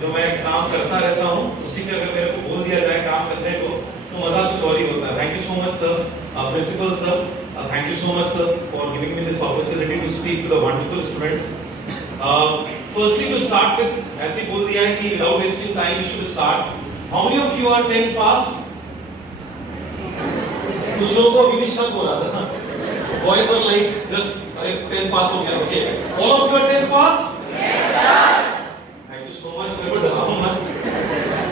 जो मैं काम करता रहता हूँ उसी पे अगर मेरे को बोल दिया जाए काम करने को तो मजा कुछ और ही होता है। Thank you so much sir, principal sir, thank you so much sir for giving me this opportunity to speak to the wonderful students. Firstly to start with, ऐसे बोल दिया है कि without wasting time we should start. How many of you are 10th pass? कुछ लोगों को अभी भी शक हो रहा था, boys were like just 10th pass हो गया। Okay, all of you are 10th pass? Yes sir. Thank you so much. मेरे को डरा हूं ना,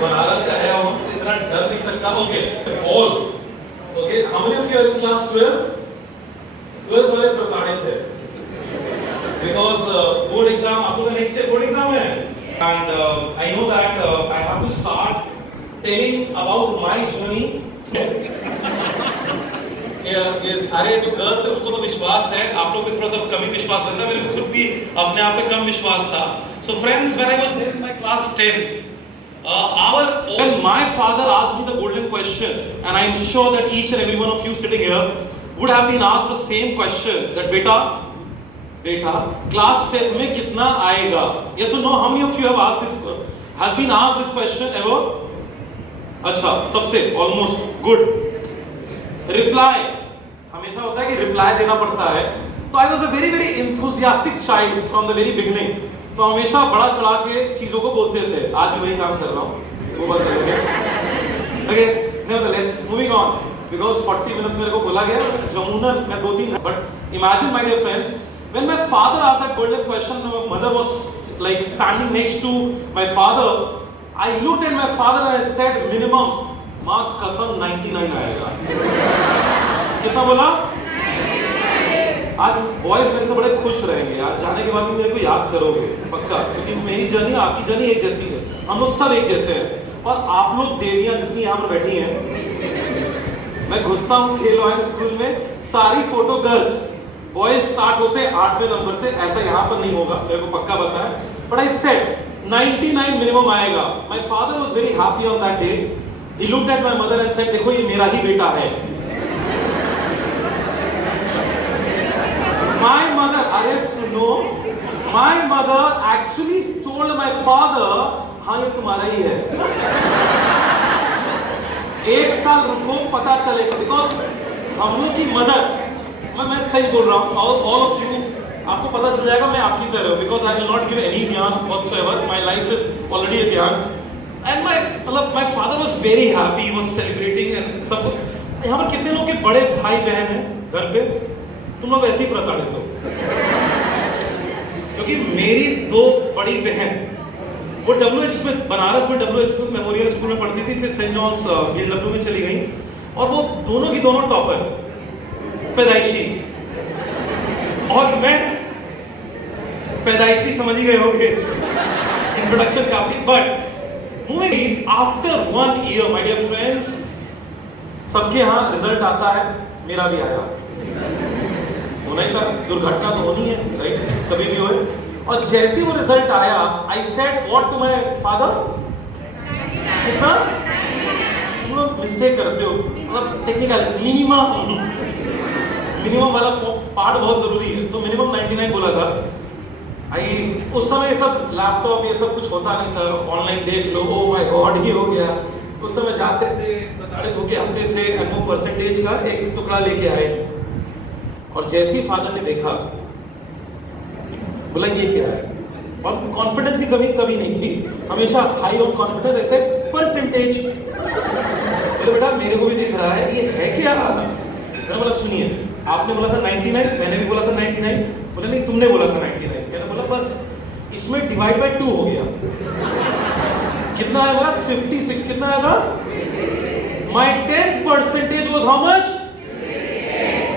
बनारस से आया हूं, इतना डर नहीं सकता। Okay, all okay. How many of you are in class 12 वाले प्रताड़ित है बिकॉज बोर्ड एग्जाम, आप लोगों का नेक्स्ट डे बोर्ड एग्जाम है and I know that I have to start telling about my journey. ये सारे जो गर्ल्स हैं उनको तो विश्वास है, आप लोग पे थोड़ा सा कम ही विश्वास लगता है, मेरे को खुद भी अपने आप पे कम विश्वास था। So friends, when I was in my class 10th, when my father asked me the golden question, and I am sure that each and every one of you sitting here would have been asked the same question, that बेटा class 10th में कितना आएगा? Yes or no? How many of you have asked this? Has been asked this question ever? अच्छा, सबसे almost good. Reply हमेशा होता है कि रिप्लाई देना पड़ता है, तो I was a very very enthusiastic child from the very beginning. तो हमेशा बड़ा चढ़ा के चीजों को बोलते थे। आज भी वही काम कर रहा हूँ, वो बात करेंगे। Okay, nevertheless moving on, because 40 minutes मेरे को बोला गया, जमुना मैं 2-3, but imagine my dear friends, when my father asked that golden question, my mother was like standing next to my father, I looked at my father and I said minimum, मां कसम 99 आएगा। कितना बोला? आज बॉयज मेरे से बड़े खुश रहेंगे, आज जाने के बाद भी मेरे को याद करोगे पक्का, क्योंकि मेरी जर्नी आपकी जर्नी एक जैसी है, हम लोग सब एक जैसे हैं। और आप लोग देवियां जितनी यहाँ पर बैठी हैं, मैं घुसता हूँ खेल रहा स्कूल में, सारी फोटो गर्ल्स, बॉयज स्टार्ट होते हैं 8वें नंबर से। ऐसा यहाँ पर नहीं होगा, मेरे को पक्का पता है, बट आई सेड 99 मिनिमम आएगा। My father was very happy on that day. He looked at my mother and said, देखो ये मेरा ही बेटा है। My mother, अरे सुनो, my mother actually told my father, हाँ ये तुम्हारा ही है। 1 साल रुको, पता चलेगा, बिकॉज हम लोग की मदर, मैं सही बोल रहा हूँ, all of you, आपको पता चल जाएगा मैं आपकी तरह हूँ, because I will not give any ज्ञान whatsoever, my life is already a ज्ञान। And my father was very happy, he was celebrating and सब। यहाँ पर कितने लोग के बड़े भाई बहन हैं घर पे? तुम लोग ऐसे ही प्रताड़ित हो, क्योंकि मेरी 2 बड़ी बहन वो WH में, बनारस में WH मेमोरियल स्कूल में पढ़ती थी, फिर सेंट जॉन्स लखनऊ में चली गई, और वो दोनों की दोनों टॉपर पैदाइशी, और मैं पैदाइशी समझ ही गए होंगे, इंट्रोडक्शन काफी। But moving after 1 year, my dear friends, सबके यहाँ रिजल्ट आता है, मेरा भी आया। होना ही था, दुर्घटना तो होनी है, राइट? कभी भी होए। और जैसे वो रिजल्ट आया, I said what to my father? कितना? तुम लोग मिस्टेक करते हो, मतलब टेक्निकल मिनिमम वाला पार्ट बहुत जरूरी है, तो मिनिमम 99 बोला था। उस समय ये सब लैपटॉप ये सब कुछ होता नहीं था, ऑनलाइन देख लो, ओ माय गॉड ये हो गया। उस समय जाते थे, प्रताड़ित होके आते थे, एंड वो परसेंटेज का एक टुकड़ा लेके आए, और जैसे ही फादर ने देखा, बोला ये क्या है, और कॉन्फिडेंस की कमी कभी नहीं थी, हमेशा हाई ऑन कॉन्फिडेंस, ऐसे परसेंटेज। बोले बेटा मेरे को भी दिख रहा है, ये है क्या? मैं बोला सुनिए, आपने बोला था 99, मैंने भी बोला था 99। बोले नहीं तुमने बोला था 99। मैंने बोला बस इसमें डिवाइड बाय 2 हो गया। कितना आया? बोला 56। कितना आया था? My 10th percentage was how much?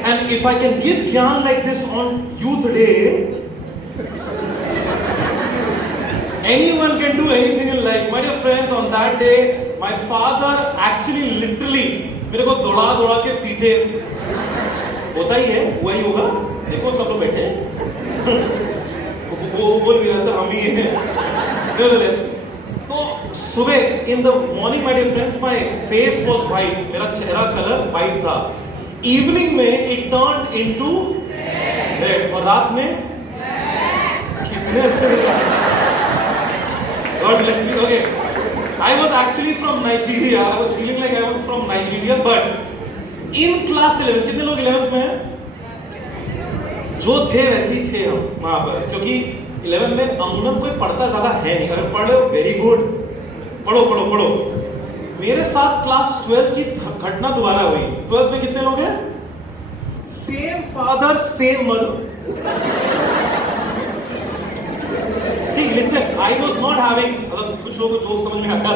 And if I can give ज्ञान like this on youth day, anyone can do anything in life. My dear friends, on that day, my father actually literally मेरे को दौड़ा दौड़ा के पीटे। होता ही है, हुआ ही होगा, देखो सब लोग बैठे वो बोल भी रहा सर हम ही हैं। तो सुबह in the morning my dear friends, my face was white, मेरा चेहरा कलर वाइट था। इवनिंग में इट टर्न इनटू रेड, और रात में कितने अच्छे God bless me. Okay. I was actually from Nigeria. I was feeling like I was from Nigeria, but in class 11, कितने लोग 11th में हैं? जो थे वैसे ही थे हम वहाँ पर, क्योंकि 11th में अमूमन कोई पढ़ता ज़्यादा है नहीं. अगर पढ़ लो वेरी गुड, पढ़ो पढ़ो पढ़ो. मेरे साथ क्लास 12 की घटना दोबारा हुई. 12th में कितने लोग हैं? Same father same mother. See, listen, I was not having, मतलब कुछ लोगों को जोक समझ में आता है,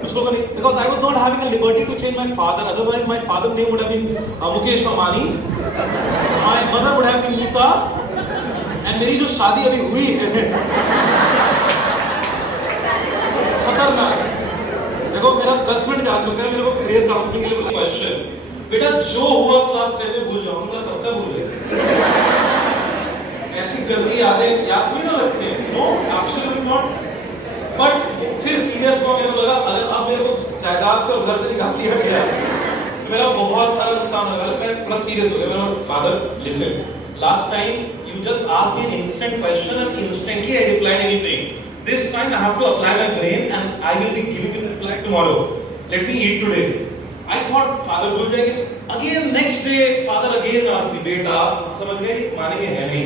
कुछ लोगों को नहीं, because I was not having a liberty to change my father. Otherwise, my father's name would have been Mukesh Ambani. My mother would have been Neeta. And मेरी जो शादी अभी हुई है, खतरनाक. देखो मेरा 10 मिनट जा चुका है, मेरे को करियर काउंसलिंग के लिए बोला क्वेश्चन. बेटा जो हुआ क्लास 10 में भूल जाओ. मतलब कब तक भूल गए? ऐसी गलती यादें याद भी ना रखते हैं. No, absolutely not. बट फिर सीरियस हुआ. मेरे को लगा अगर आप मेरे को जायदाद से और घर से निकाल दिया गया तो मेरा बहुत सारा नुकसान होगा. मैं थोड़ा सीरियस हो गया. मेरा father, listen, last time you just asked me an instant question and instantly I replied anything. This time I have to apply my brain and I will be giving you the reply tomorrow. Let me eat today. I thought father भूल जाएंगे. Again next day father again asked me, बेटा समझ गए मानेंगे है नहीं.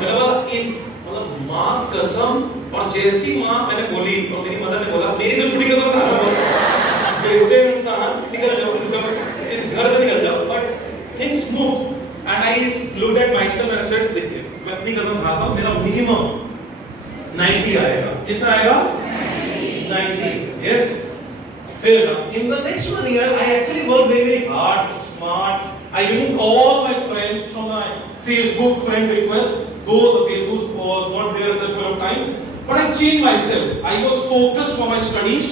मैंने बोला इस मतलब माँ कसम. और जैसी माँ मैंने बोली और मेरी मदर ने बोला मेरी तो छुट्टी कसम खा रहा हूँ. बेटे इंसान निकल जाओ इस घर से निकल जाओ. But things move. And I looked at myself and I said, देखिए मैं अपनी कसम खाता हूँ, मेरा मिनिमम 90 आएगा. कितना आएगा? 90. Yes. Fair enough. In the next 1 year, I actually worked very, very hard, smart. I removed all my friends from my Facebook friend request, though the Facebook was not there at that point of time. But I changed myself. I was focused for my studies.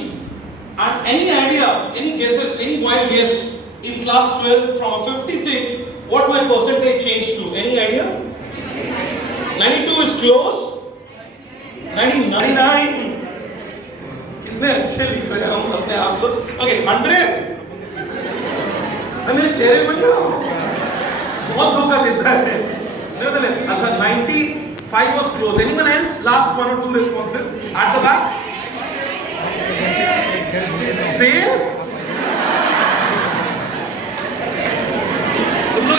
And any idea, any guesses, any wild guess in class 12 from 56, what my percentage changed to? Any idea? 92 is close. 99. कितने अच्छे लिख रहे हैं हम अपने आप को. Okay, 100. मेरे चेहरे पर जाओ. बहुत धोखा देता है. Nevertheless, अच्छा 95 was close. Anyone else? Last 1 or 2 responses at the back. Fail.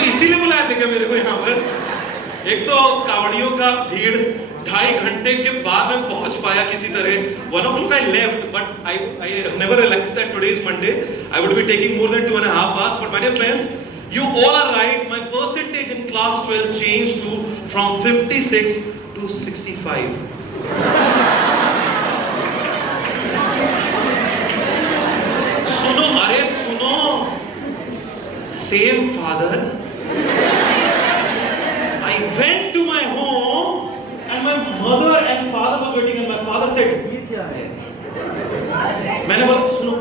इसीलिए बुलाया था क्या मेरे को यहाँ पर? एक तो कावड़ियों का भीड़, 2.5 घंटे के बाद मैं पहुंच पाया किसी तरह. 1 o'clock I left, but I never realized that today is Monday. I would be taking more than 2.5 hours. But my dear friends, you all are right. My percentage in class 12 changed from 56 to 65. सुनो, अरे सुनो. Same father. I went to my home and my mother and father was waiting and my father said, ये क्या है? मैंने बोला सुनो,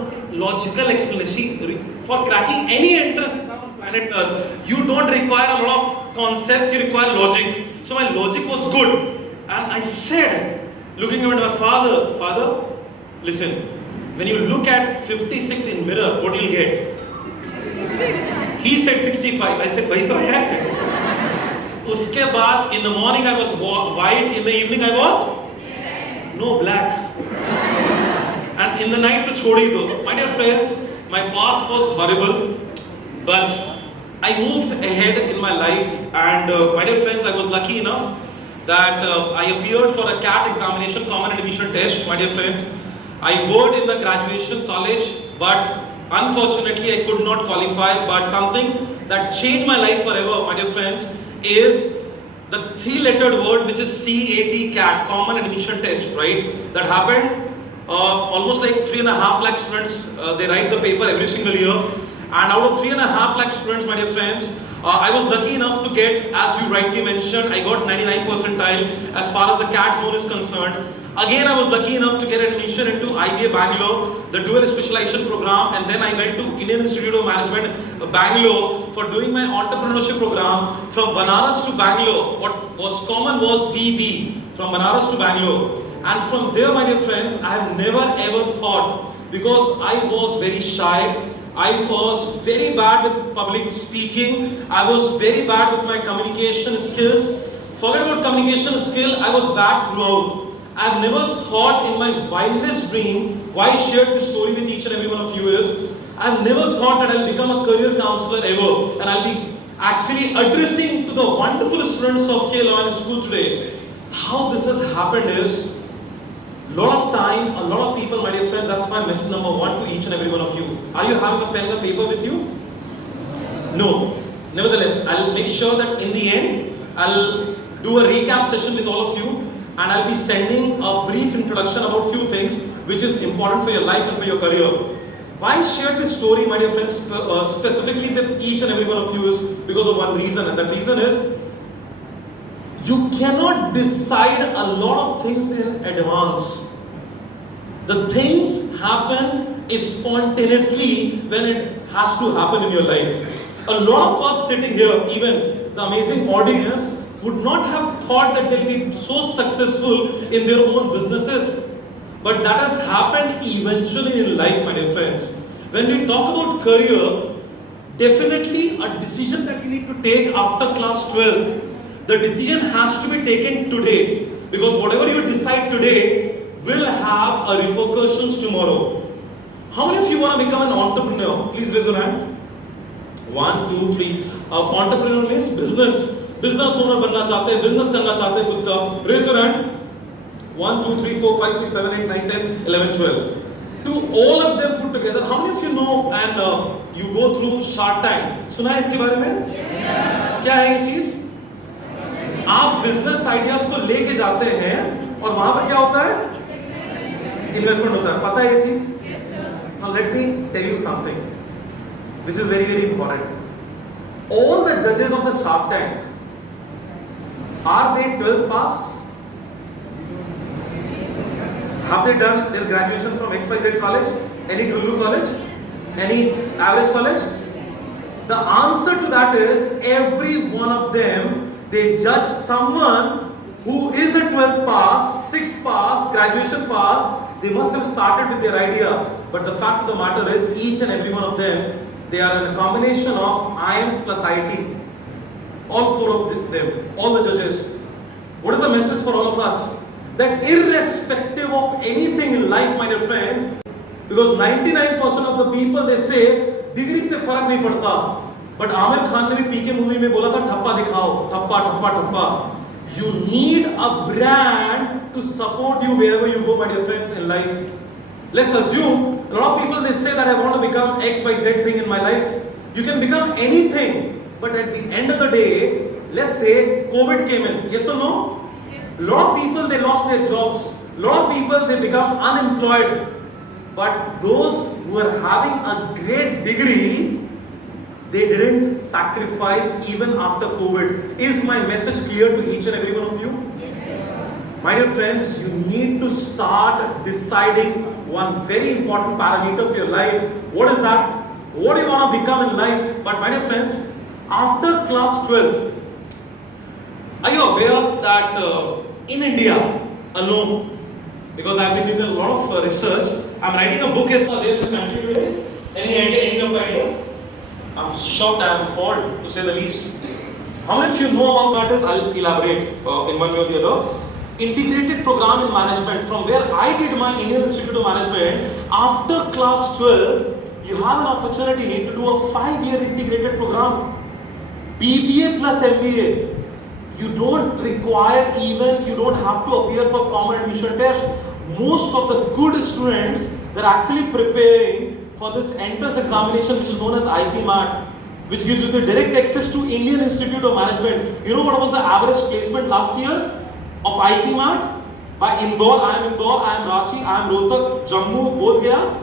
logical explanation for cracking any entrance exam on planet Earth, you don't require a lot of concepts, you require logic. So my logic was good, and I said, looking at my father, listen, when you look at 56 in mirror, what you'll get? He said 65. I said, भाई तो है. उसके बाद in the morning I was white, in the evening I was no black, and in the night तो छोड़ ही दो. My dear friends, my past was horrible, but I moved ahead in my life, and my dear friends, I was lucky enough that I appeared for a CAT examination, common admission test. My dear friends, I worked in the graduation college, but unfortunately I could not qualify. But something that changed my life forever, my dear friends, is the 3-lettered word which is CAT, common admission test, right? That happened almost like 3.5 lakh students, they write the paper every single year, and out of 3.5 lakh students, my dear friends, I was lucky enough to get, as you rightly mentioned, I got 99 percentile as far as the CAT zone is concerned. Again, I was lucky enough to get admission into IBA Bangalore, the dual specialization program, and then I went to Indian Institute of Management, Bangalore, for doing my entrepreneurship program. From Banaras to Bangalore, what was common was BB, from Banaras to Bangalore. And from there, my dear friends, I have never ever thought, because I was very shy, I was very bad with public speaking, I was very bad with my communication skills. Forget about communication skill, I was bad throughout. I've never thought in my wildest dream, why I shared this story with each and every one of you is, I've never thought that I'll become a career counselor ever, and I'll be actually addressing to the wonderful students of K Law School today. How this has happened is, lot of time, a lot of people, my dear friends, that's my message number 1 to each and every one of you. Are you having a pen and a paper with you? No. Nevertheless, I'll make sure that in the end, I'll do a recap session with all of you, and I'll be sending a brief introduction about few things which is important for your life and for your career. Why I share this story, my dear friends, specifically with each and every one of you is because of one reason, and that reason is, you cannot decide a lot of things in advance. The things happen spontaneously when it has to happen in your life. A lot of us sitting here, even the amazing audience, would not have thought that they'll be so successful in their own businesses. But that has happened eventually in life, my dear friends. When we talk about career, definitely a decision that you need to take after class 12, the decision has to be taken today. Because whatever you decide today will have a repercussions tomorrow. How many of you want to become an entrepreneur? Please raise your hand. 1, 2, 3. Entrepreneur means business owner बनना चाहते हैं, business करना चाहते हैं खुद का. Raise your hand. 1, 2, 3, 4, 5, 6, 7, 8, 9, 10, 11, 12. To all of them put together, how many of you know and you go through Shark Tank? सुना है इसके बारे में? Yes. क्या है ये चीज? आप business ideas को लेके जाते हैं और वहां पर क्या होता है? Investment होता है. पता है ये चीज? Yes, sir. Now let me tell you something. This is very, very important. All the judges of the Shark Tank, are they 12 pass? Have they done their graduation from XYZ college? Any Lulu college? Any average college? The answer to that is, every one of them, they judge someone who is a 12th pass, 6th pass, graduation pass. They must have started with their idea. But the fact of the matter is, each and every one of them, they are in a combination of IIMS plus IT. All 4 of them, all the judges. What is the message for all of us? That irrespective of anything in life, my dear friends, because 99% of the people, they say, degree से फर्क नहीं पड़ता. But Aamir Khan ने भी पीके movie में बोला था, ठप्पा दिखाओ, ठप्पा ठप्पा ठप्पा. You need a brand to support you wherever you go, my dear friends, in life. Let's assume, a lot of people, they say that I want to become X, Y, Z thing in my life. You can become anything, but at the end of the day, let's say COVID came in. Yes or no? A lot of people, they lost their jobs. A lot of people, they become unemployed. But those who are having a great degree, they didn't sacrifice even after COVID. Is my message clear to each and every one of you? Yes, sir. My dear friends, you need to start deciding one very important parameter of your life. What is that? What do you want to become in life? But my dear friends, after class 12, are you aware that in India alone, because I've been doing a lot of research, I'm writing a book there in the country today. Any idea? Any of idea? I'm shocked, I'm appalled, to say the least. How many of you know about that is? I'll elaborate in one way or the other. Integrated program in management, from where I did my Indian Institute of Management. After class 12, you have an opportunity to do a 5-year integrated program. BBA plus MBA. You don't require even, you don't have to appear for common admission test. Most of the good students, they're actually preparing for this entrance examination which is known as IPMAT, which gives you the direct access to Indian Institute of Management. You know what was the average placement last year of IPMAT? By Indore, I am Ranchi, I am Rohtak, Jammu, Bodh Gaya.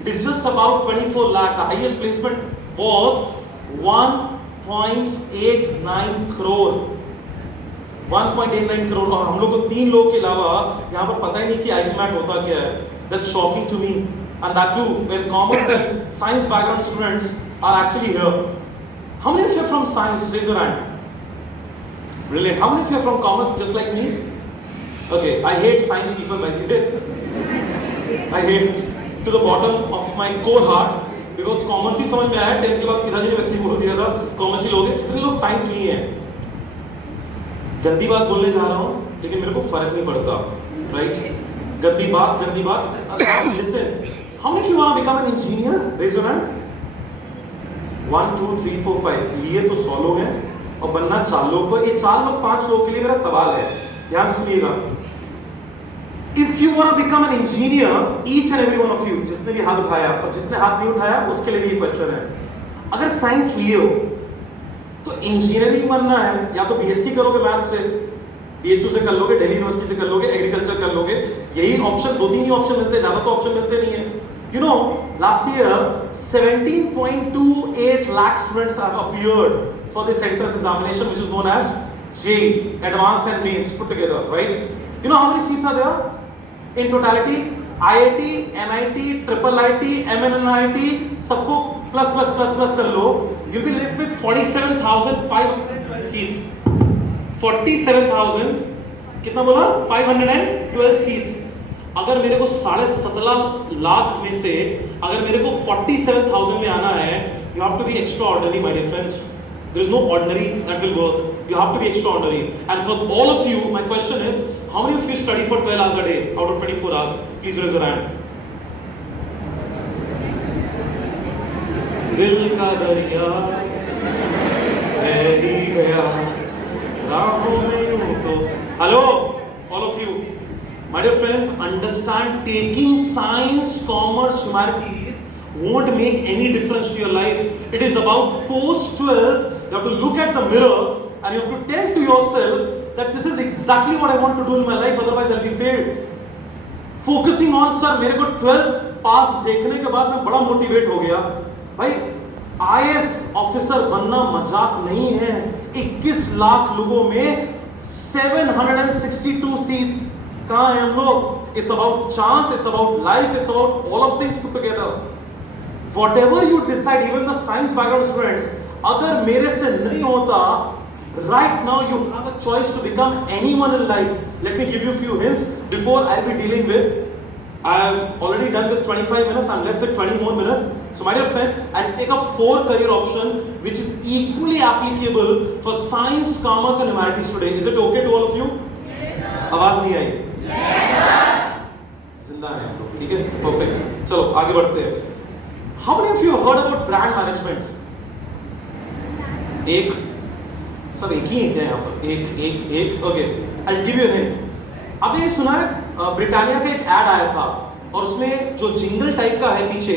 It is just about 24 lakh. The highest placement was 1.89 crore. 1.89 crore. और हम लोग को 3 लोग के अलावा यहाँ पर पता ही नहीं कि IPMAT होता क्या है. That's shocking to me. And that too, when commerce and science background students are actually here. How many of you are from science? Raise your hand. Brilliant. How many of you are from commerce just like me? Okay, I hate science people by the way. I hate to the bottom of my core heart because commerce ही समझ में आया 10 के बाद पिताजी ने वैसे ही बोल दिया था commerce ही लोग हैं जितने लोग science नहीं है. गंदी बात बोलने जा रहा हूँ लेकिन मेरे को फर्क नहीं पड़ता. right? गंदी बात, गंदी बात. Listen, how many of you want to become an engineer? Raise your hand. 1 2 3 4 5. लिए तो 100 लोग हैं और बनना 4 लोग को. ये 4 लोग 5 लोग के लिए मेरा सवाल है. ध्यान सुनिएगा. If you want to become an engineer, each and every one of you, जिसने भी हाथ उठाया और जिसने हाथ नहीं उठाया उसके लिए भी ये क्वेश्चन है. अगर साइंस लिए हो तो इंजीनियरिंग बनना है, या तो बीएससी करोगे मैथ्स से, बीएचयू से कर लोगे, दिल्ली यूनिवर्सिटी से कर लोगे, एग्रीकल्चर कर लोगे. यही ऑप्शन, 2-3 ही ऑप्शन मिलते हैं, ज्यादा तो ऑप्शन मिलते नहीं है. You know, last year 17.28 lakh students have appeared for this entrance examination, which is known as JEE, Advanced and Mains put together, right? You know how many seats are there in totality? IIT, NIT, Triple IT, MNIT, सबको plus plus plus plus कर लो, you will live with 47,512 seats. 47,000 कितना बोला? 512 seats. अगर मेरे को 17.5 लाख में से अगर मेरे को 47,000 में आना है, you have to be extraordinary, my dear friends. There is no ordinary that will work. You have to be extraordinary. And for all of you, my question is, how many of you study for 12 hours a day out of 24 hours? Please raise your hand. दिल का दरिया बह ही गया राहों में यूं तो. Hello, all of you. My dear friends, understand, taking science, commerce, humanities won't make any difference to your life. It is about post-12, you have to look at the mirror and you have to tell to yourself that this is exactly what I want to do in my life, otherwise I'll be failed. Focusing on, sir, मेरे को 12th पास देखने के बाद मैं बड़ा motivate हो गया. भाई IAS ऑफिसर बनना मजाक नहीं है. 21 लाख लोगों में 762 सीट्स. कहाँ हैं हम लोग? It's about chance, it's about life, it's about all of things put together. Whatever you decide, even the science background students, अगर मेरे से नहीं होता, right now you have a choice to become anyone in life. Let me give you a few hints before I'll be dealing with. I'm already done with 25 minutes. I'm left with 20 more minutes. So my dear friends, I'll take a 4 career option which is equally applicable for science, commerce and humanities today. Is it okay to all of you? Yes, sir. आवाज नहीं आई? जिंदा है हम लोग, ठीक है, perfect. चलो आगे बढ़ते हैं. How many of you have heard about brand management? एक सब एक ही है यहाँ पर, एक okay. I'll give you a hint. अभी ये सुना है ब्रिटानिया का एक ऐड आया था और उसमें जो जिंगल टाइप का है पीछे,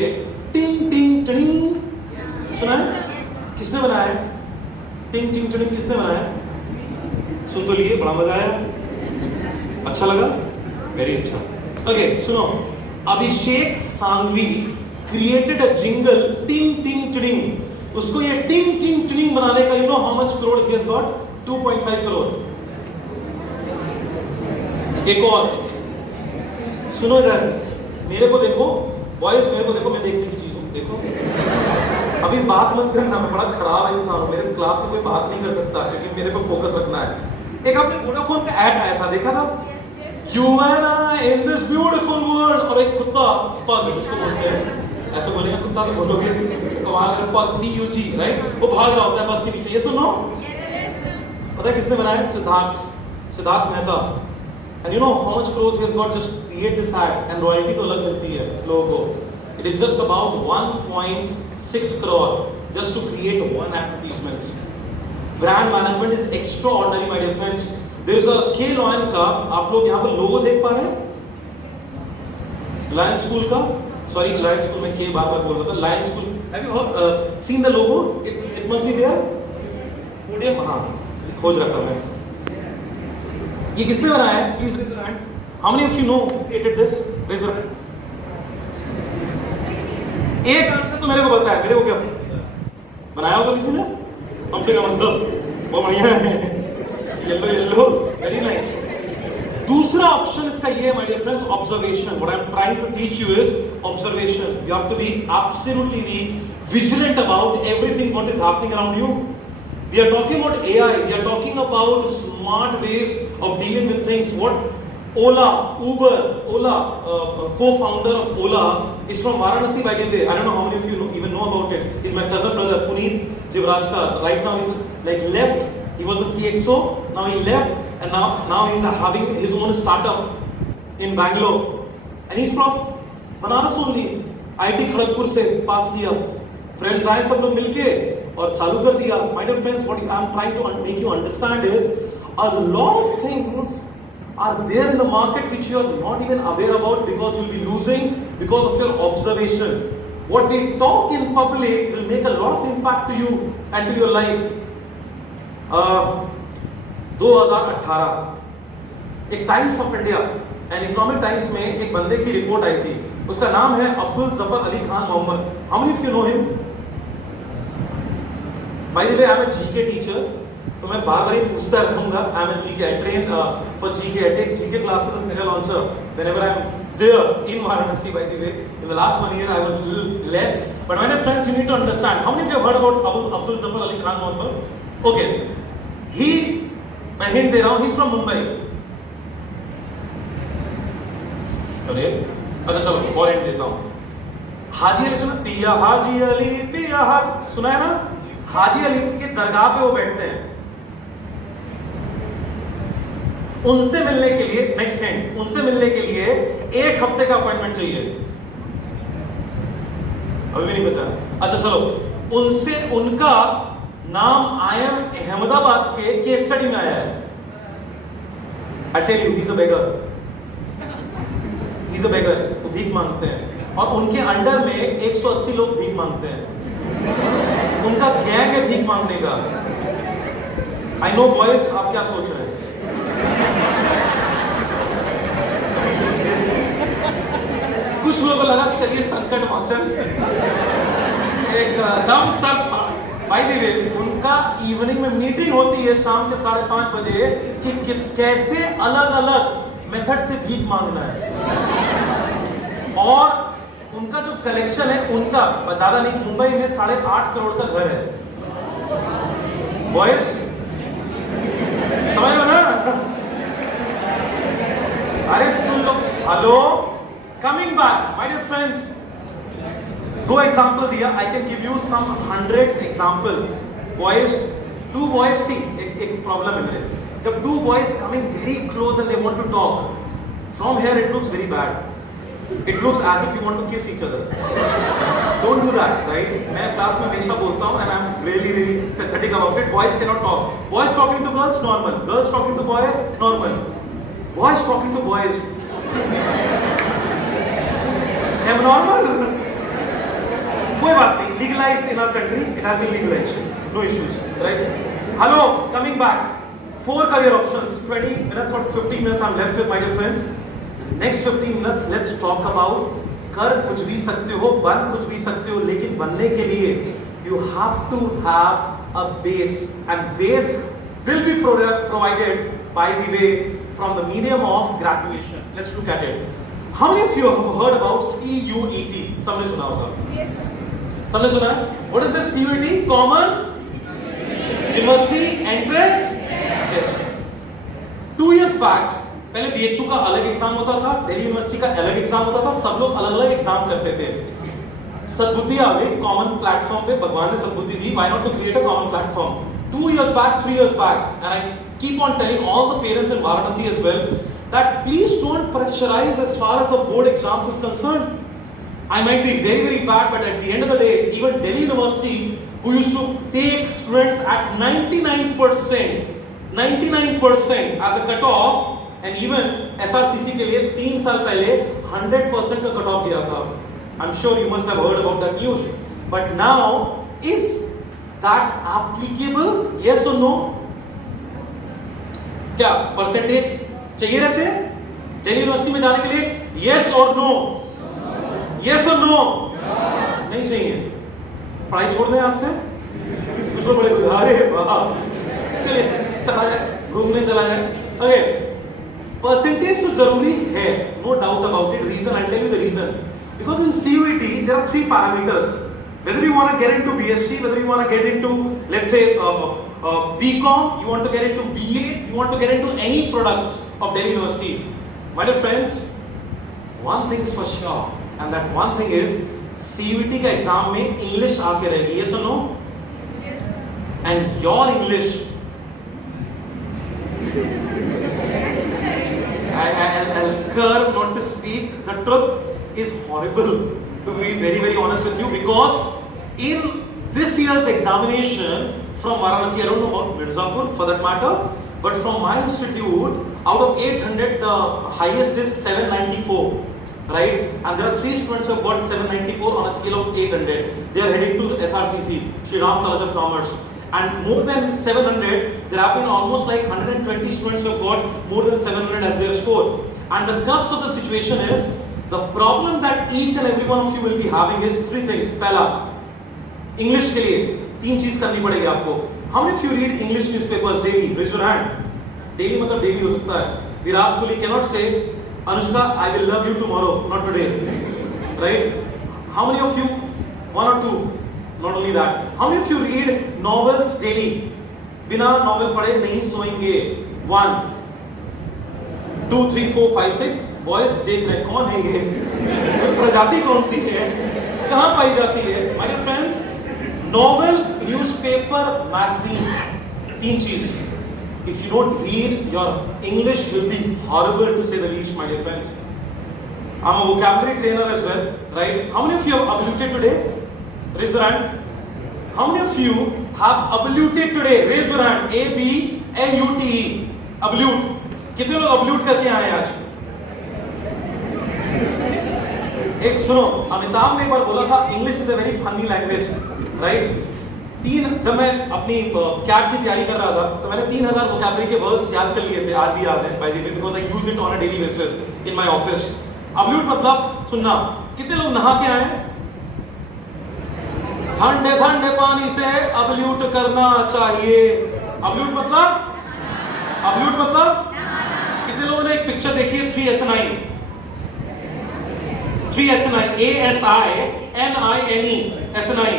टिंग टिंग टिंग, सुना है? किसने बनाया है? टिंग टिंग टिंग किसने बनाया है? सुन तो लिए, बड़ा मजा आया, अच्छा लगा, वेरी अच्छा. ओके सुनो, अभिषेक सांघवी क्रिएटेड अ जिंगल टिंग टिंग टिंग. उसको ये टिंग टिंग टिंग बनाने का, you know how much crore he has got? 2.5 crore. एक और सुनो इधर, मेरे को देखो बॉयज, मेरे को देखो, मैं देखने की चीज हूँ, देखो. अभी बात मत करना, मैं बड़ा खराब इंसान हूँ, मेरे क्लास में कोई बात नहीं कर सकता क्योंकि मेरे पे फोकस रखना है. एक आपने वोडाफोन का ऐड आया था, देखा था? You and I in this beautiful world. और एक कुत्ता पग जिसको बोलते हैं, ऐसे बोलेगा कुत्ता तो बोलोगे कमाल का पग, PUG, राइट? वो भाग रहा होता है बस के पीछे. ये सुनो, पता है किसने बनाया? Siddharth Mehta. And you know how much crores he has got just create this ad, and royalty तो अलग मिलती है लोगों को. It is just about 1.6 crore just to create one advertisement. Brand management is extraordinary, my dear friends. There is a K Lion का, आप लोग यहाँ पर लोगो देख पा रहे हैं? Lion School का, sorry Lion School में K बार-बार बोल रहा था. Lion School, have you seen the logo? It must be there. Podium, हाँ, खोज रखा मैं. ये किसने बनाया है? Please raise your hand. How many of you know who created this? Raise your hand. एक आंसर तो मेरे को पता है, मेरे को क्या बनाया होगा किसी ने? हम फिर मतलब बहुत बढ़िया है. Yellow very nice. दूसरा ऑप्शन इसका ये है, my dear friends, observation. What I am trying to teach you is observation. You have to be absolutely vigilant about everything what is happening around you. We are talking about AI. We are talking about smart ways of dealing with things. What Uber, co-founder of Ola is from Varanasi, by the way. I don't know how many of you even know about it. He's my cousin brother, Puneet Jivrajkar. Right now he's like left. He was the CXO. Now he left, and now he's having his own startup. in Bangalore, and he's from Banaras only. IIT Kharagpur से पास किया, friends आए सब लोग मिलके और चालू कर दिया. My dear friends, what I'm trying to make you understand is a lot of things are there in the market which you are not even aware about because you'll be losing because of your observation. What we talk in public will make a lot of impact to you and to your life. 2018 एक times of India and economic times में एक बंदे की report आई थी. उसका नाम है Abdul Zafar Ali Khan Mohammad. How many of you know him? By the way I am a GK teacher, तो मैं बार बार पूछता रहूंगा. I am a GK, I train for GK. I take GK classes in mega launcher whenever I am there in Varanasi. By the way, in the last 1 year I was a little less, but my dear friends, you need to understand. How many of you have heard about Abdul Jafar Ali Khan Mohammed? Okay, मैं hint दे रहा हूँ, he's from Mumbai. चलिए, अच्छा चलो और hint देता हूँ. हाजी अली सुना? पिया हाजी अली पिया हाजी, सुना है ना? हाजी अली के दरगाह पे वो बैठते हैं. उनसे मिलने के लिए, नेक्स्ट हिंट, उनसे मिलने के लिए 1 हफ्ते का अपॉइंटमेंट चाहिए. अभी भी नहीं बचा. अच्छा चलो, उनसे उनका नाम IIM अहमदाबाद के केस स्टडी में आया है. I tell you, he's a beggar. He's a beggar. तो भीख मांगते हैं और उनके अंडर में 180 लोग भीख मांगते हैं. उनका गैंग है भीख मांगने का. I know boys, आप क्या सोच रहे हैं? कुछ लोगों को लगा चलिए संकट मोचन एकदम सब. भाई दी उनका इवनिंग में मीटिंग होती है शाम के 5:30 बजे कि कैसे अलग अलग मेथड से भीख मांगना है. और उनका जो कलेक्शन है उनका ज्यादा नहीं, मुंबई में 8.5 करोड़ का घर है. बॉयज समझ लो ना? अरे सुन लो. Hello, coming back my dear friends, 2 example दिया. I can give you some hundreds example. Boys, 2 boys, see एक प्रॉब्लम है मेरे. जब 2 boys coming very close and they want to talk, from here it looks very bad. It looks as if you want to kiss each other. Don't do that, right? मैं class में हमेशा बोलता हूं and I am really pathetic about it. Boys can not talk. Boys talking to girls normal, girls talking to boy normal, boys talking to boys abnormal. कोई बात नहीं, legalized in our country, it has been legalized, no issues, right? Hello, coming back, 4 career options, 20 minutes or 15 minutes I'm left with, my dear friends. Next 15 minutes let's talk about कर कुछ भी सकते हो, बन कुछ भी सकते हो, लेकिन बनने के लिए you have to have a base, and base will be provided by the way from the medium of graduation. Let's look at it. How many of you have heard about CUET? सबने सुना होगा. Yes sir. सबने सुना है? What is this CUET? Common University Entrance Test. 2 years back, पहले BHU का अलग exam होता था, दिल्ली यूनिवर्सिटी का अलग एग्जाम होता था, सब लोग अलग अलग एग्जाम करते थे. सद्बुद्धि आ गई कॉमन प्लेटफॉर्म पे, भगवान ने सद्बुद्धि दी. Why not to create a common platform? 2 years back, 3 years back, and I keep on telling all the parents in Varanasi as well that please don't pressurize as far as the board exams is concerned. I might be very very bad, but at the end of the day, even Delhi University, who used to take students at 99% as a cutoff, and even SRCC के लिए 3 साल पहले 100% का cutoff दिया था. I'm sure you must have heard about that news. But now, is that applicable? Yes or no? क्या percentage चाहिए रहते हैं दिल्ली यूनिवर्सिटी में जाने के लिए? यस और नो? यस और नो? नहीं चाहिए. पढ़ाई छोड़ दें आज से. कुछ लोग बड़े गुजारे चलिए चला जाए, घूमने चला जाए. ओके, परसेंटेज तो जरूरी है, no doubt about it. Reason, I tell you the reason. Because in CUET there are 3 parameters. Whether you want to get into BSc, whether you want to get into, let's say, BCom, you want to get into BA, you want to get into any products of Delhi University. My dear friends, one thing is for sure, and that one thing is CUET का exam में English आके रहेगी. yes or no? Yes. And your English I'll curb not to speak. The truth is horrible, to be very, very honest with you, because in this year's examination from Varanasi, I don't know about Mirzapur for that matter, but from my institute, out of 800, the highest is 794, right? And there are 3 students who have got 794 on a scale of 800. They are heading to SRCC, Shri Ram College of Commerce. And more than 700, there have been almost like 120 students who have got more than 700 as their score. And the crux of the situation is, the problem that each and every one of you will be having is 3 things. पहला, English के लिए 3 चीज करनी पड़ेगी आपको. How many of you read English newspapers daily? Raise your hand. Daily मतलब daily हो सकता है. Virat Kohli cannot say, Anushka, I will love you tomorrow, not today. Right? How many of you, 1 or 2? Not only that, how many of you read novels daily? बिना novel पढ़े नहीं सोएंगे. 1, 2, 3, 4, 5, 6. Boys देख रहे कौन है ये? प्रजाति कौन सी है? कहाँ पाई जाती है? My dear friends, novel, newspaper, magazine. 3 चीज. If you don't read, your English will be horrible to say the least, my dear friends. I'm a vocabulary trainer as well, right? How many of you have abluted today? Raise your hand. How many of you have abluted today? Raise your hand. A-B-L-U-T-E. Ablute. कितने लोग अब्ल्यूट करके आए आज? एक सुनो, अमिताभ ने एक बार बोला था, English is a very funny language, right? जब मैं अपनी कैट की तैयारी कर रहा था, तो मैंने 3000 वोकैबुलरी के वर्ड्स याद कर लिए थे, आज भी याद है, by the way, because I use it on a daily basis in my office. अब्ल्यूट मतलब सुनना. कितने लोग नहा के आए? ठंडे ठंडे पानी से अब्ल्यूट करना चाहिए. अब्ल्यूट मतलब कितने लोगों ने एक पिक्चर देखी है 3SNI? 3SNI, ASININE, SNI.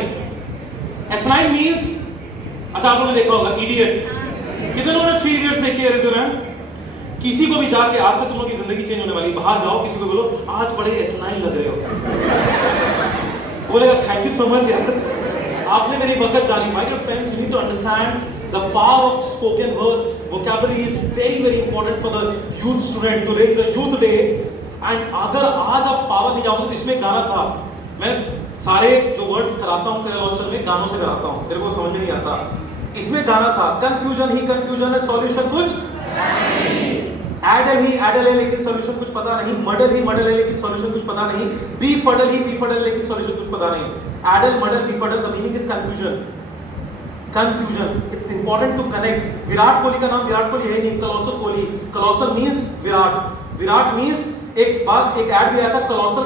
SNI means, अच्छा आप लोगों ने देखा होगा, इडियट. कितने लोगों ने 3 Idiots देखी है? रेस्टोरेंट. किसी को भी जाके, आज से तुम लोगों की जिंदगी चेंज होने वाली, बाहर जाओ, किसी को बोलो आज बड़े SNI लग रहे हो, बोलेगा थैंक यू सो मच यार, आपने मेरी वक्त जानी. My dear friends, you need to understand the power of spoken words. Vocabulary is very, very important for the youth student. Today is a youth day, and अगर आज आप power नहीं जाओगे, तो इसमें गाना था, मैं सारे जो वर्ड्स कराता हूँ करियर लॉन्चर में गानों से कराता हूँ, तेरे को समझ में नहीं आता. इसमें गाना था, कंफ्यूजन ही कंफ्यूजन है, सॉल्यूशन कुछ नहीं. एडल है लेकिन सॉल्यूशन कुछ पता नहीं. मडल है लेकिन सॉल्यूशन कुछ पता नहीं. बी फडल है लेकिन सॉल्यूशन कुछ पता नहीं. Addle muddle befuddle, the meaning is confusion. It's important to connect. Virat Kohli का नाम विराट कोहली है नहीं, कलोसल कोहली. कलोसल मींस विराट. विराट मींस, एक बार एक ऐड भी आया था, कलोसल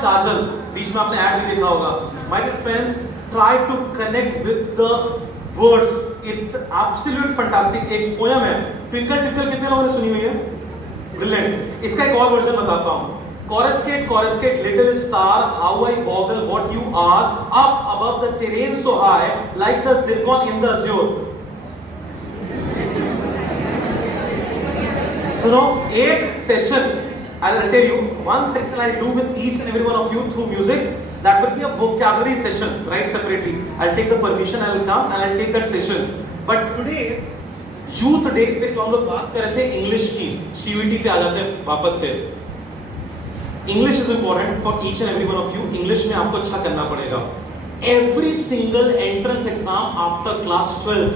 काजल. बीच में आपने ऐड भी देखा होगा. My dear friends, try to connect with the words. It's absolute fantastic. एक पोयम है, ट्विंकल ट्विंकल, कितने लोगों ने सुनी हुई है? Brilliant. इसका एक और वर्जन बताता हूँ. Coruscate, little star, how I boggle what you are, up above the terrain so high, like the zircon in the azure. So now, एक session, I'll tell you, one session I'll do with each and every one of you through music. That will be a vocabulary session, right, separately. I'll take the permission, I'll come and I'll take that session. But today, Youth Day पे जो हम लोग बात कर रहे थे English की, CUET पे आ जाते हैं वापस से. English is important for each and every one of you. English में आपको अच्छा करना पड़ेगा. Every single entrance exam after class 12,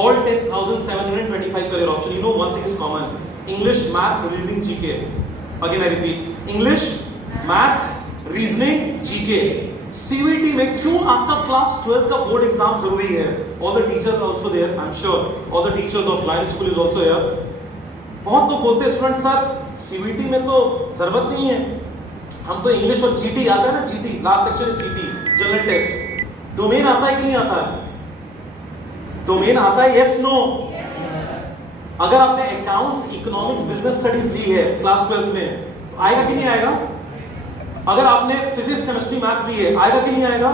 all 10,725 career option. You know one thing is common: English, Maths, Reasoning, GK. Again I repeat: English, Maths, Reasoning, GK. CUET में क्यों आपका class 12 का board exam जरूरी है? All the teachers are also there. I'm sure all the teachers of Lion School is also here. बहुत लोग बोलते हैं स्टूडेंट सर CUET में तो जरूरत नहीं है, हम तो इंग्लिश और GT आता है ना, GT लास्ट सेक्शन है, GT जनरल टेस्ट. डोमेन आता है कि नहीं आता है? डोमेन आता है, यस नो? अगर आपने अकाउंट्स, इकोनॉमिक्स, बिजनेस स्टडीज ली है क्लास 12 में, आएगा कि नहीं आएगा? अगर आपने फिजिक्स, केमिस्ट्री, मैथ्स ली है, आएगा कि नहीं आएगा?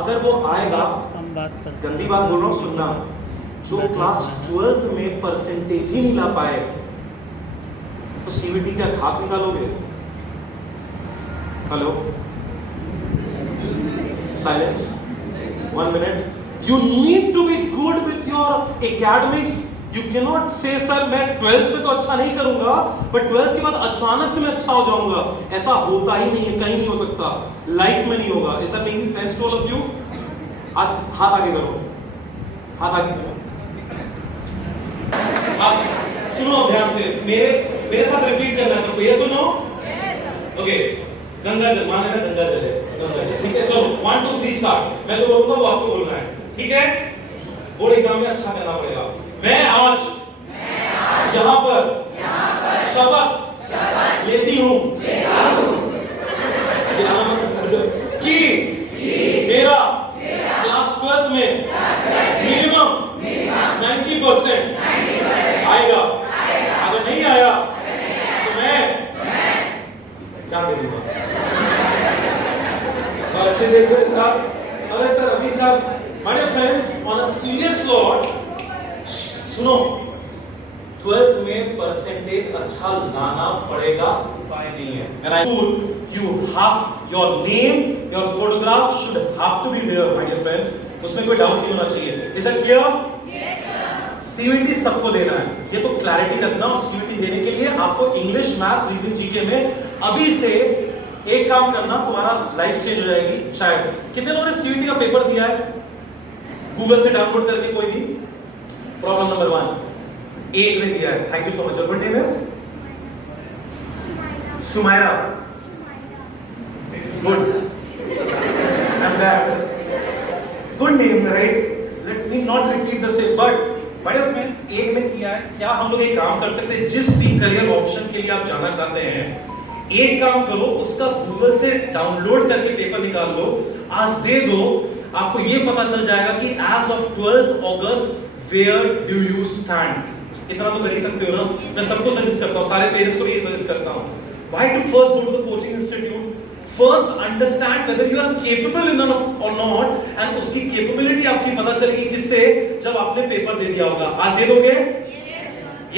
अगर वो आएगा, गंदी बात बोल रहा हूँ, सुनना, जो क्लास 12 में परसेंटेज ही नहीं ला पाए, तो CUET का खाक निकालोगे? Hello, silence, 1 minute. You need to be good with your academics you can not से सर मैं 12th में तो अच्छा नहीं करूंगा बट 12th के बाद अचानक से मैं अच्छा हो जाऊंगा, ऐसा होता ही नहीं है, कहीं नहीं हो सकता, लाइफ में नहीं होगा। Is that making sense to all of you? आज हाथ आगे करो, हाथ आगे करो। आप सुनो ध्यान से, मेरे साथ रिपीट करना है सबको, ये सुनो। ओके, गंगा जल, मान लेना गंगा जल है, गंगा जल, ठीक है। चलो 1 2 3 स्टार्ट, मैं तो बोलूंगा वो आपको बोलना है, ठीक है। बोर्ड एग्जाम में अच्छा करना पड़ेगा। मैं आज यहाँ पर शपथ लेती हूँ कि मेरा क्लास 12th में मिनिमम 90% आएगा। अगर नहीं आया तो मैं क्या करूँगा? अच्छे देखो अरे सर अभी sir, my dear friends, on a serious note, सुनो, 12th में परसेंटेज अच्छा लाना पड़ेगा, उपाय नहीं है। When I school, you have your name, your photograph should have to be there, my dear friends. उसमें कोई डाउट नहीं होना चाहिए। Is that clear? Yes, sir. CVT सबको देना है, ये तो क्लैरिटी रखना। और CVT देने के लिए आपको इंग्लिश, मैथ्स, रीजनिंग, जीके में अभी से एक काम करना, तुम्हारा लाइफ चेंज हो जाएगी शायद। कितने लोगों ने CVT का पेपर दिया है गूगल से डाउनलोड करके? कोई भी? प्रॉब्लम नंबर 1, एक ने दिया है, thank you so much. Your good name is Sumaira, good and that good name, right? Let me not repeat the same, but my dear friends, एक ने किया है। क्या हम लोग एक काम कर सकते हैं? जिस भी करियर ऑप्शन के लिए आप जाना चाहते हैं, एक काम करो, उसका गूगल से डाउनलोड करके पेपर निकाल लो, आज दे दो, आपको ये पता चल जाएगा कि as of 12th August where do you stand. इतना तो कर ही सकते हो ना? मैं सबको सजेस्ट करता हूँ, सारे पेरेंट्स को ये सजेस्ट करता हूँ, why to first go to the coaching institute, first understand whether you are capable enough और नॉट, एंड उसकी कैपेबिलिटी आपकी पता चलेगी किससे? जब आपने पेपर दे दिया होगा। आज दे दोगे?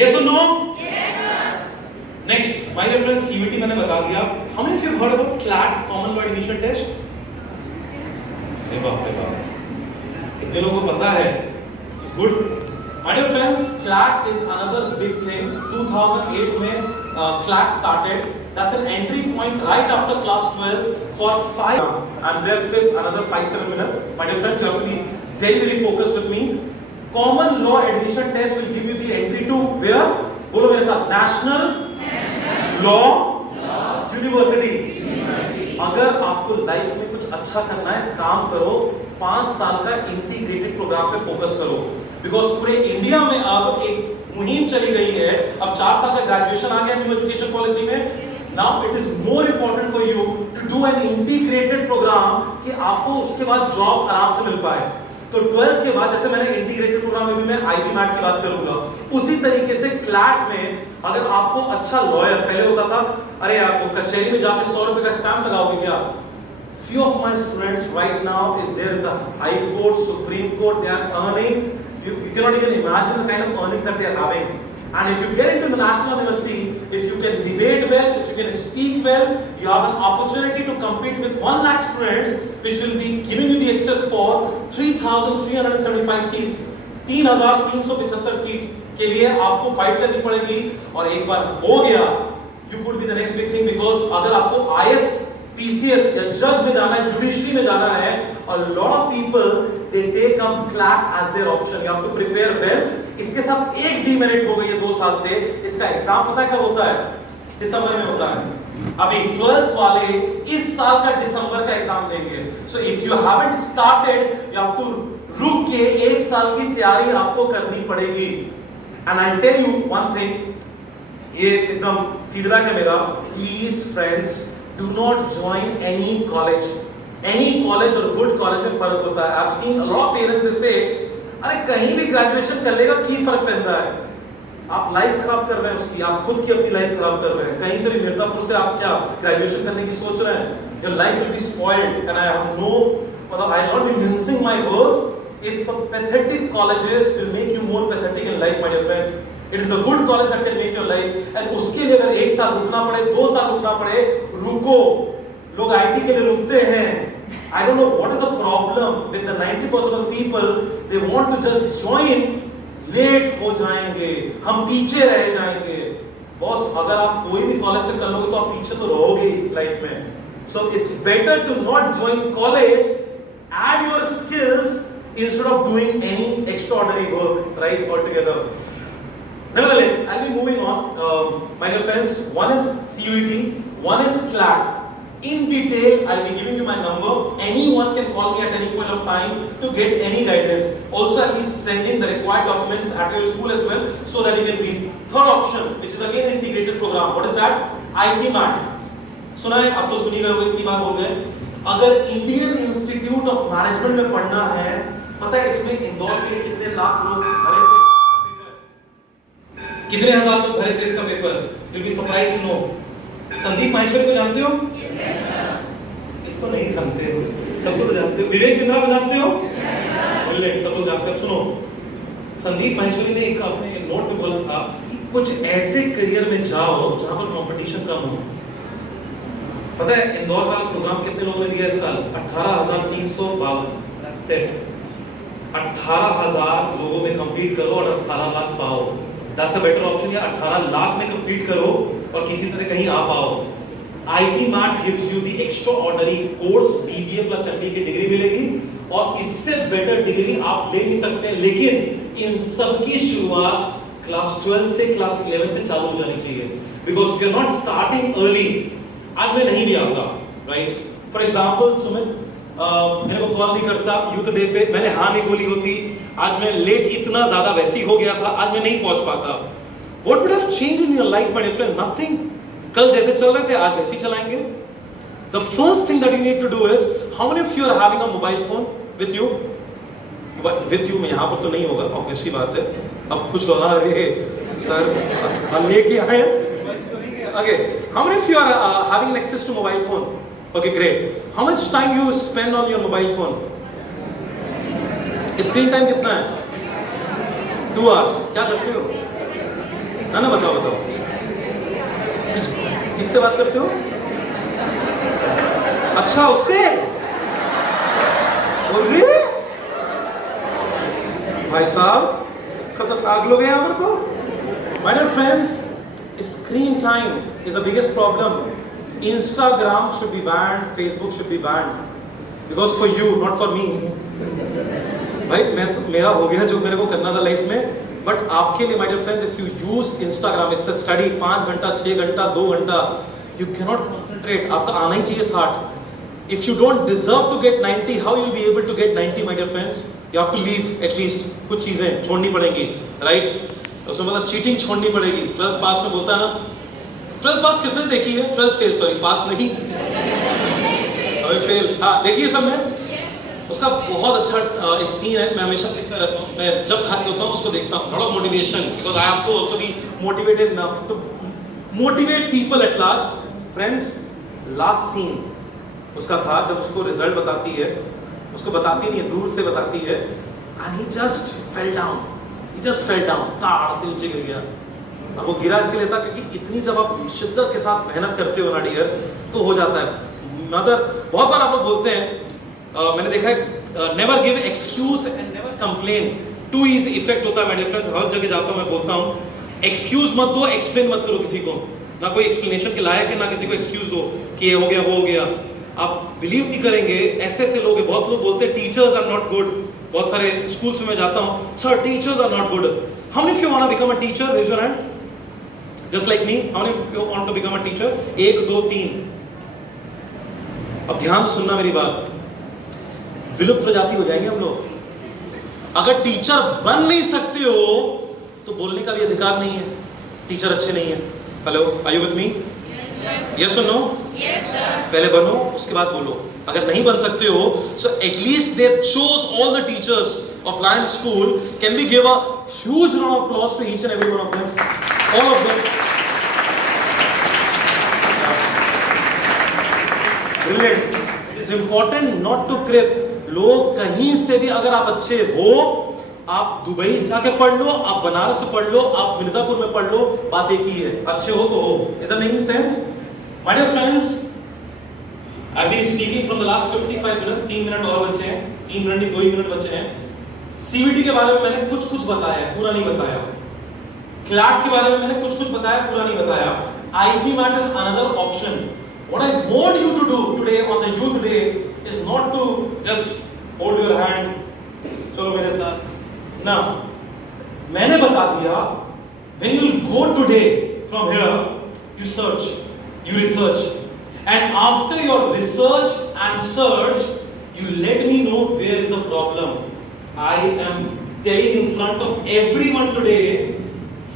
यस और no? Next my dear friends, CVT मैंने बता दिया। How many of you heard about CLAT, common word admission test? बाप रे बाप, इतने लोगों को पता है, good. My dear friends, CLAT is another big thing. 2008 में CLAT started, that's an entry point right after class 12 for 5 and there with another 5-7 minutes. My dear friends, you have to be very focused with me. Common law admission test will give you the entry to where? बोलो मेरे साथ, national law university. अगर आपको life में कुछ अच्छा करना है, काम करो, 5 साल का इंटीग्रेटेड प्रोग्राम पे फोकस करो, बिकॉज पूरे इंडिया में अब एक मुहिम चली गई है। अब 4 साल का ग्रेजुएशन आ गया न्यू एजुकेशन पॉलिसी में। Now it is more important for you to do an integrated programme कि आपको उसके बाद जॉब आराम से मिल पाए। तो 12th के बाद, जैसे मैंने इंटीग्रेटेड प्रोग्राम में भी मैं आईपी मैट की बात करूंगा, उसी तरीके से क्लैट में अगर आपको अच्छा लॉयर, पहले होता था अरे आपको कचहरी में जाके 100 रुपए का स्टैम्प लगाओगे क्या? Few of my students right now is there in the High Court, Supreme Court, they are earning, you cannot even imagine the kind of earnings that they are having. And if you get into the National University, if you can debate well, if you can speak well, you have an opportunity to compete with 1 lakh students, which will be giving you the access for 3,375 seats. 3,375 seats के लिए आपको fight करनी पड़ेगी, और एक बार हो गया, you could be the next big thing, because अगर आपको IS PCS या जज में जाना है, जुडिशरी में जाना है, a lot of people they take up CLAT as their option. You have to prepare well. इसके साथ एक डिमेरिट हो गई है 2 साल से, इसका एग्जाम पता है कब होता है? दिसंबर में होता है। अभी 12th वाले इस साल का दिसंबर का एग्जाम देंगे। So if you haven't started, you have to रुक के 1 साल की तैयारी आपको करनी पड़ेगी। And I'll tell you one thing, ये एकदम फीडबैक है मेरा, please friends do not join any college. Any college और गुड कॉलेज में फर्क होता है। I have seen a lot of parents से अरे कहीं भी ग्रेजुएशन कर लेगा की फर्क पड़ता है? आप लाइफ खराब कर रहे हैं उसकी, आप खुद की अपनी लाइफ खराब कर रहे हैं। कहीं से भी मिर्जापुर से आप क्या ग्रेजुएशन करने की सोच रहे हैं? Your life will be spoiled and I have no, मतलब I not be missing my words, it's a pathetic colleges will make you more pathetic in life my dear friends. It is the good college that can make your life, and उसके लिए अगर 1 साल रुकना पड़े, 2 साल रुकना पड़े, रुको। लोग आईटी के लिए रुकते हैं। I don't know what is the problem with the 90% of people, they want to just join late हो जाएंगे, हम पीछे रह जाएंगे। बॉस, अगर आप कोई भी कॉलेज से कर लोगे तो आप पीछे तो रहोगे लाइफ में। So it's better to not join college, add your skills instead of doing any extraordinary work, right, altogether. Nevertheless, I'll be moving on. My dear friends, one is CUET, one is CLAT. In detail, I'll be giving you my number. Anyone can call me at any point of time to get any guidance. Also, I'll be sending the required documents at your school as well, so that you can read. Third option, which is again integrated program. What is that? IT MAT. सुना है? अब तो सुनी गए होंगे, इतनी बार बोल गए। अगर इंडियन इंस्टीट्यूट ऑफ मैनेजमेंट में पढ़ना है, पता है इसमें इंदौर के कितने लाख लोग भरे थे इसका पेपर, कितने हजार लोग भरे थे इसका paper? You'll be surprised to know. Sandeep Maheshwari को जानते हो? Yes, sir. इसको नहीं जानते हो, सबको तो जानते हो। विवेक बिंद्रा को जानते हो? Yes, sir. सब लोग जानते हो। सुनो, संदीप माहेश्वरी ने एक अपने नोट में बोला था कि कुछ ऐसे करियर में जाओ जहां पर कंपटीशन कम हो। पता है इंदौर का प्रोग्राम कितने लोगों ने दिया इस साल? 18,352। That's it. 18,000 लोगों में कंपीट करो और 18 लाख पाओ। That's a better option. या 18 लाख में कंपीट करो और किसी तरह कहीं आ पाओ। IT MAT gives you the extraordinary course, BBA plus MBA की डिग्री मिलेगी और इससे बेटर डिग्री आप ले नहीं सकते। लेकिन इन सब की शुरुआत क्लास 12 से क्लास 11 से चालू हो जानी चाहिए, because if you are not starting early, आज मैं नहीं भी आता, राइट? फॉर एग्जाम्पल सुमित मेरे को कॉल नहीं करता यूथ डे पे, मैंने हाँ नहीं बोली होती, आज मैं लेट इतना ज्यादा वैसी हो गया था, आज मैं नहीं पहुंच पाता। What would have changed in your life, my friend? Nothing. कल जैसे चल रहे थे आज वैसे ही चलाएंगे। The first thing that you need to do is, how many of you are having a mobile phone with you? With you में यहाँ पर तो नहीं होगा, ऑब्वियसली बात है। अब कुछ लोग अरे सर हम लेके आए हैं। Okay, how many of you are having access to mobile phone? Okay, great. How much time you spend on your mobile phone? Screen time कितना है? 2 hours. क्या करते हो? ना बताओ। किससे बात करते हो? अच्छा, उससे? बोलिए भाई साहब, खतरनाक लोग हैं यहाँ पर तो। My dear friends, screen time is the biggest problem. Instagram should be banned, Facebook should be banned, because for you, not for me. भाई मेरा हो गया जो मेरे को करना था लाइफ में, बट आपके लिए my dear friends, if you use Instagram, it's a study, 5 घंटा, 6 घंटा, 2 घंटा, you cannot concentrate. आपका आना ही चाहिए 60. If you don't deserve to get 90, how you'll be able to get 90, my dear friends? You have to leave at least कुछ चीजें छोड़नी पड़ेंगी, right? उसमें मतलब चीटिंग छोड़नी पड़ेगी। 12th पास में बोलता है ना, 12th पास किसने देखी है? 12th फेल, सॉरी पास नहीं, अभी फेल। हाँ देखिए सब में, उसका बहुत अच्छा एक सीन है, मैं हमेशा देखता रहता हूँ, मैं जब खाली होता हूँ उसको देखता हूँ, थोड़ा motivation, because I have to also be motivated enough to motivate people at large. Friends, last seen उसका था जब उसको रिजल्ट बताती है, उसको बताती नहीं है, दूर से बताती है, and he just fell down, ताड़ से नीचे गिर गया। अब वो गिरा इसलिए था क्योंकि इतनी जब आप शिद्दत के साथ मेहनत करते हो ना डियर, तो हो जाता है। मदर, बहुत बार आप लोग बोलते हैं, मैंने देखा है, never give excuse and never complain, to easy effect होता है। मेरे फ्रेंड्स, हर जगह जाता हूँ मैं बोलता हूँ, एक्सक्यूज मत दो, एक्सप्लेन मत करो किसी को, ना कोई एक्सप्लेनेशन के लायक है, ना किसी को एक्सक्यूज दो कि ये हो गया वो हो गया। आप बिलीव नहीं करेंगे, ऐसे ऐसे लोग हैं, बहुत लोग बोलते हैं टीचर्स आर नॉट गुड। बहुत सारे स्कूल्स में जाता हूँ, sir teachers are not good. How many of you want to become a teacher? Raise your hand, just like me. How many of you want to become a teacher? 1 2 3। अब ध्यान से सुनना मेरी बात, विलुप्त प्रजाति हो जाएंगे हम लोग। अगर टीचर बन नहीं सकते हो तो बोलने का भी अधिकार नहीं है, टीचर अच्छे नहीं है। Hello, are you with me? Yes और नो? Yes sir. पहले बनो, उसके बाद बोलो। अगर नहीं बन सकते हो, so at least they chose all the teachers of Lion School. Can we give a huge round of applause to each and every one of them, all of them? Brilliant. It is important not to crib. लोग कहीं से भी, अगर आप अच्छे हो, आप Dubai जाके पढ़ लो, आप बनारस से पढ़ लो, आप मिर्जापुर में पढ़ लो, बात एक ही है, अच्छे हो तो हो। Is that making sense? My dear friends, I've been speaking from the last 55 minutes. 3 minute और बचे हैं, 3 मिनट नहीं 2 मिनट बचे हैं। सीवीटी के बारे में मैंने कुछ कुछ बताया, पूरा नहीं बताया। क्लैट के बारे में मैंने कुछ कुछ बताया, पूरा नहीं बताया। IP MAT is another option. What I want you to do today on the youth day is not to just hold your hand, चलो मेरे साथ। Now, मैंने बता दिया, when you go today from here, you search, you research, and after your research and search, you let me know where is the problem. I am telling in front of everyone today,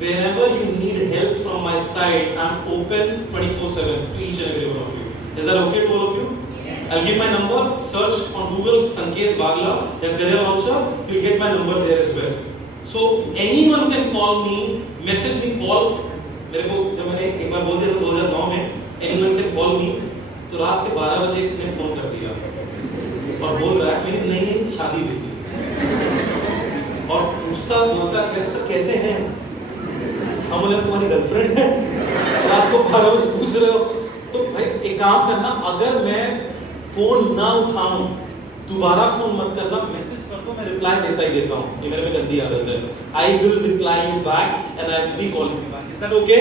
wherever you need help from my side, I'm open 24/7 to each and every one of you. Is that okay to all of you? Yes. I'll give my number. Search on Google Sanket Bagla या career launcher. You'll get my number there as well. So anyone can call me, message me, call. मेरे को जब मैंने एक बार बोल दिया था 2009 में, anyone can call me, तो रात के 12 बजे मैंने फोन कर दिया और बोल रहा है मेरी नई शादी हुई थी और पूछता बोलता कैसे हैं, हम बोले तुम्हारी गर्लफ्रेंड है, रात को 12 बजे पूछ रहे हो। तो भाई एक काम करना, अगर मैं फोन ना उठाऊं दोबारा फोन मत करना, मैसेज कर दो, मैं रिप्लाई देता ही देता हूं, ये मेरे में गंदी आदत है। I will reply you back and I will be calling you back. Is that okay?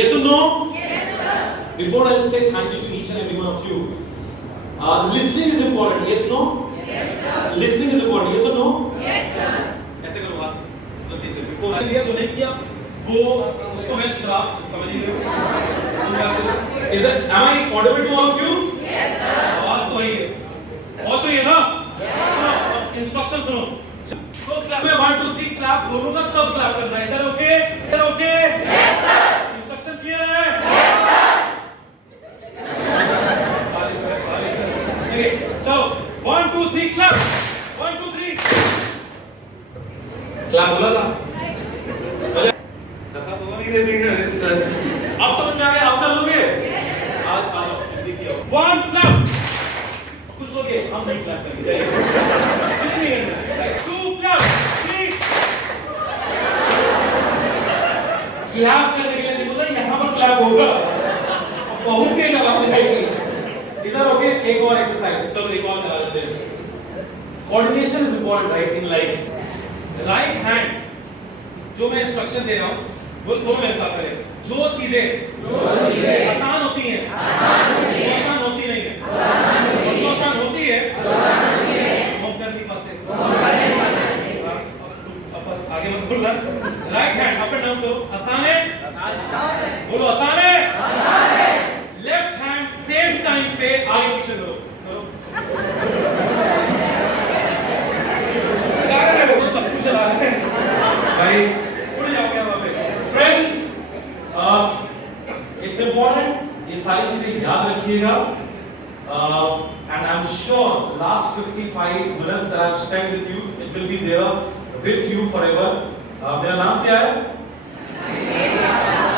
Yes और no? Yes sir. Before I will say thank you to each and every one of you, listening is important. Yes no? Yes sir. Listening is important. Yes और no? Yes sir. ऐसे करो बात जल्दी से, before I लिया तो नहीं किया वो उसको मैं शराब समझ नहीं रहा। Is it? Am I audible to all of you? Yes sir. आवाज तो है, आवाज तो है ना? Yes sir. इंस्ट्रक्शन सुनो। तो क्लैप में 1 2 3 क्लैप बोलूंगा तब क्लैप करना है। Is that okay? Is that okay? Yes sir. Instruction clear है? Yes sir. Okay, चलो 1 2 3 क्लैप। 1 2 3 क्लैप बोला था? नहीं देंगे सर। आप समझ में आ गया? आप कर लोगे? आज आ जाओ, देखिए 1 क्लैप। कुछ लोग हम नहीं क्लैप करेंगे, कुछ नहीं करना। 2 क्लैप, 3 क्लैप करने के लिए नहीं बोला, यहाँ पर क्लैप होगा, बहुत के आवाज आएगी। इधर ओके, एक और एक्सरसाइज, चलो एक और करा लेते हैं। Coordination is important right in life. Right hand, जो मैं इंस्ट्रक्शन दे रहा हूँ बोलो मेरे साथ करें। जो चीजें आसान होती हैं वो आसान होती नहीं है, जो आसान होती है वो कर नहीं पाते। अब बस आगे मत बोलना। Right hand up and down करो। आसान है? बोलो आसान है। लेफ्ट हैंड सेम टाइम पे आगे पीछे करो। सब कुछ चला रहे हैं भाई, उड़ जाओगे वहां पे। Friends, it's important, ये सारी चीजें याद रखिएगा, and I'm sure last 55 minutes that I've spent with you, it will be there with you forever. मेरा नाम क्या है?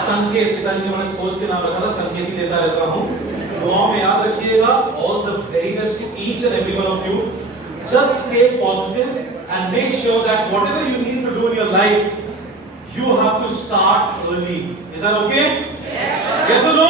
संकेत। पिताजी ने मैंने सोच के नाम रखा था, संकेत ही देता रहता हूँ। दुआ में याद रखिएगा। All the very best to each and every one of you. Just stay positive and make sure that whatever you need to do in your life, you have to start early. Is that okay? Yes, sir. Yes or no?